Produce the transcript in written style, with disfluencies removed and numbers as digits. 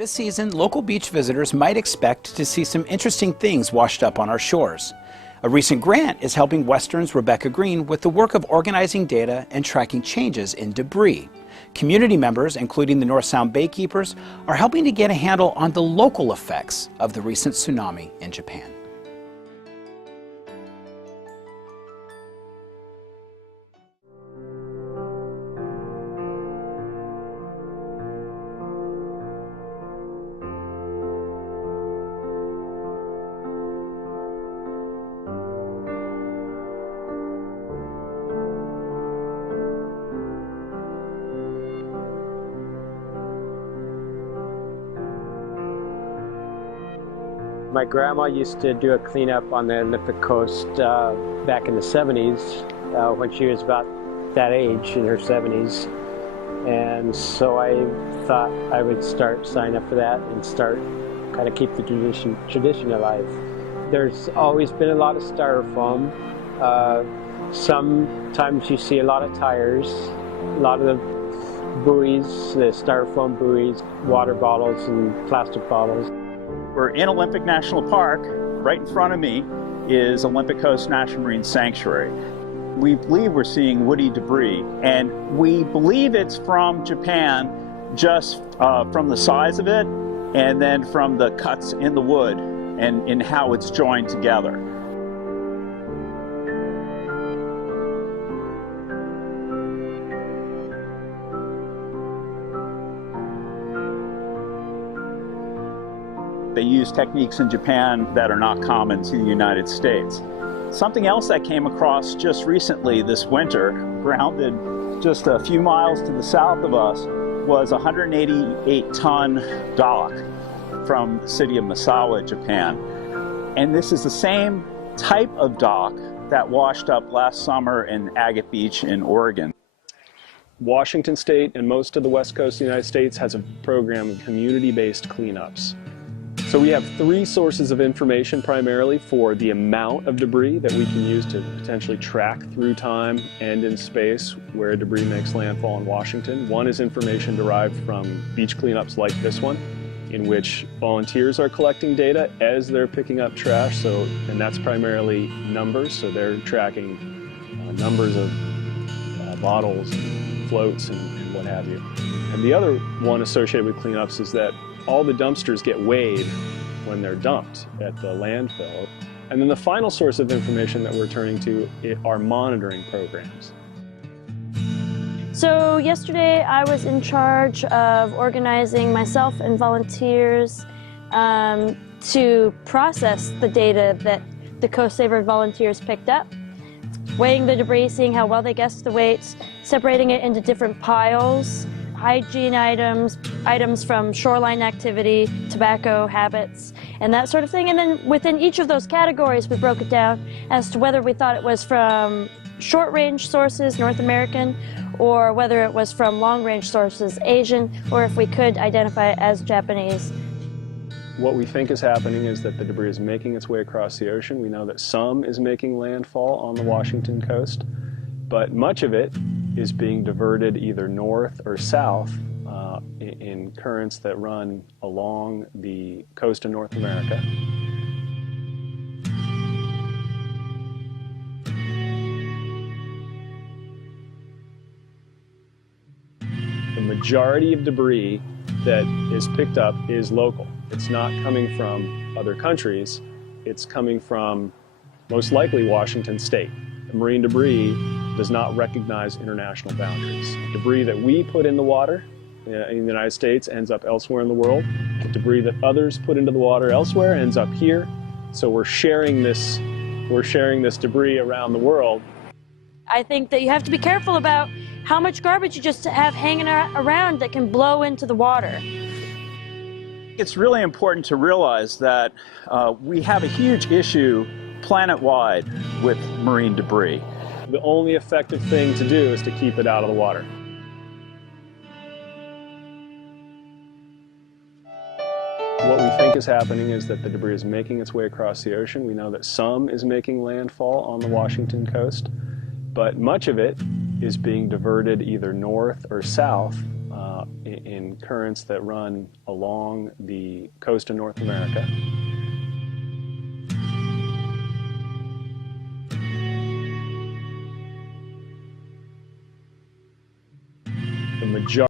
This season, local beach visitors might expect to see some interesting things washed up on our shores. A recent grant is helping Western's Rebecca Green with the work of organizing data and tracking changes in debris. Community members, including the North Sound Baykeepers, are helping to get a handle on the local effects of the recent tsunami in Japan. My grandma used to do a cleanup on the Olympic Coast back in the 70s when she was about that age, in her 70s. And so I thought I would start signing up for that and start kind of keep the tradition alive. There's always been a lot of styrofoam. Sometimes you see a lot of tires, a lot of the buoys, the styrofoam buoys, water bottles and plastic bottles. We're in Olympic National Park. Right in front of me is Olympic Coast National Marine Sanctuary. We believe we're seeing woody debris, and we believe it's from Japan just from the size of it and then from the cuts in the wood and in how it's joined together. They use techniques in Japan that are not common to the United States. Something else that came across just recently this winter, grounded just a few miles to the south of us, was a 188-ton dock from the city of Misawa, Japan. And this is the same type of dock that washed up last summer in Agate Beach in Oregon. Washington State and most of the West Coast of the United States has a program of community-based cleanups. So we have three sources of information primarily for the amount of debris that we can use to potentially track through time and in space where debris makes landfall in Washington. One is information derived from beach cleanups like this one, in which volunteers are collecting data as they're picking up trash, and that's primarily numbers, so they're tracking numbers of bottles, and floats, and what have you. And the other one associated with cleanups is that all the dumpsters get weighed when they're dumped at the landfill. And then the final source of information that we're turning to are monitoring programs. So yesterday I was in charge of organizing myself and volunteers to process the data that the Coast Saver volunteers picked up, weighing the debris, seeing how well they guessed the weights, separating it into different piles, hygiene items from shoreline activity, tobacco habits, and that sort of thing. And then within each of those categories, we broke it down as to whether we thought it was from short-range sources, North American, or whether it was from long-range sources, Asian, or if we could identify it as Japanese. What we think is happening is that the debris is making its way across the ocean. We know that some is making landfall on the Washington coast, but much of it is being diverted either north or south in currents that run along the coast of North America. The majority of debris that is picked up is local. It's not coming from other countries. It's coming from, most likely, Washington State. The marine debris does not recognize international boundaries. Debris that we put in the water in the United States ends up elsewhere in the world. The debris that others put into the water elsewhere ends up here. So we're sharing this debris around the world. I think that you have to be careful about how much garbage you just have hanging around that can blow into the water. It's really important to realize that we have a huge issue planet-wide with marine debris. The only effective thing to do is to keep it out of the water. What we think is happening is that the debris is making its way across the ocean. We know that some is making landfall on the Washington coast, but much of it is being diverted either north or south out in currents that run along the coast of North America. The majority